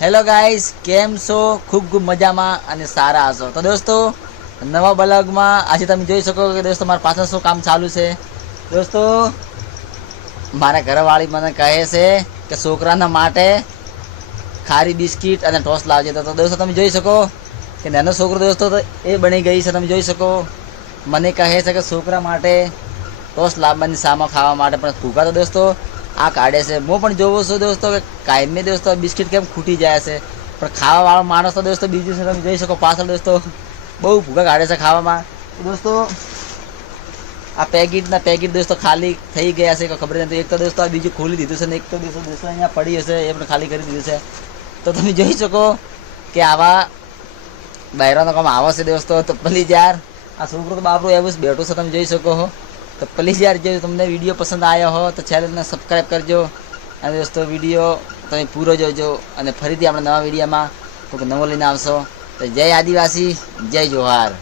Hello guys કેમ છો? ખૂબ ખૂબ મજામાં અને સારા હશો તો દોસ્તો, નવા બ્લોગમાં આજે તમે જોઈ શકો કે દોસ્તો, મારા પાછળ શું કામ ચાલુ છે. દોસ્તો, મારા ઘરવાળી મને કહે છે કે છોકરાના માટે ખારી બિસ્કિટ અને ટોસ લાવજે. તો દોસ્તો, તમે જોઈ શકો કે નાનો છોકરો દોસ્તો એ બની ગઈ છે. તમે જોઈ શકો. મને કહે છે કે છોકરા માટે ટોસ લાવવાની સામા ખાવા માટે પણ ભૂખા તો દોસ્તો આ કાઢે છે. હું પણ જોઉં છું દોસ્તો કે કાયમી દોસ્તો બિસ્કિટ કેમ ખૂટી જાય છે. પણ ખાવાવાળો માણસ તો દોસ્તો બીજું છે તમે જોઈ શકો પાછળ દોસ્તો. બહુ ભૂખા કાઢે છે ખાવામાં. દોસ્તો, આ પેકેટના પેકેટ દોસ્તો ખાલી થઈ ગયા છે. ખબર નથી એક તો દોસ્તો આ બીજું ખોલી દીધું છે ને એક તો દોસ્તો દોસ્તો અહીંયા પડી હશે. એ પણ ખાલી કરી દીધું છે. તો તમે જોઈ શકો કે આવા બહેરાનો કામ આવશે દોસ્તો. તો ભલી યાર આ છોકરો તો બાપરું એવું જ બેઠું છે. તમે જોઈ શકો તો પ્લીઝ યાર, જો તમને વીડિયો પસંદ આવ્યો હો તો ચેનલને સબસ્ક્રાઈબ કરજો. અને દોસ્તો વીડિયો તમે પૂરો જોજો અને ફરીથી આપણે નવા વિડીયોમાં કોઈક નવો લઈને આવશો. તો જય આદિવાસી, જય જોહાર.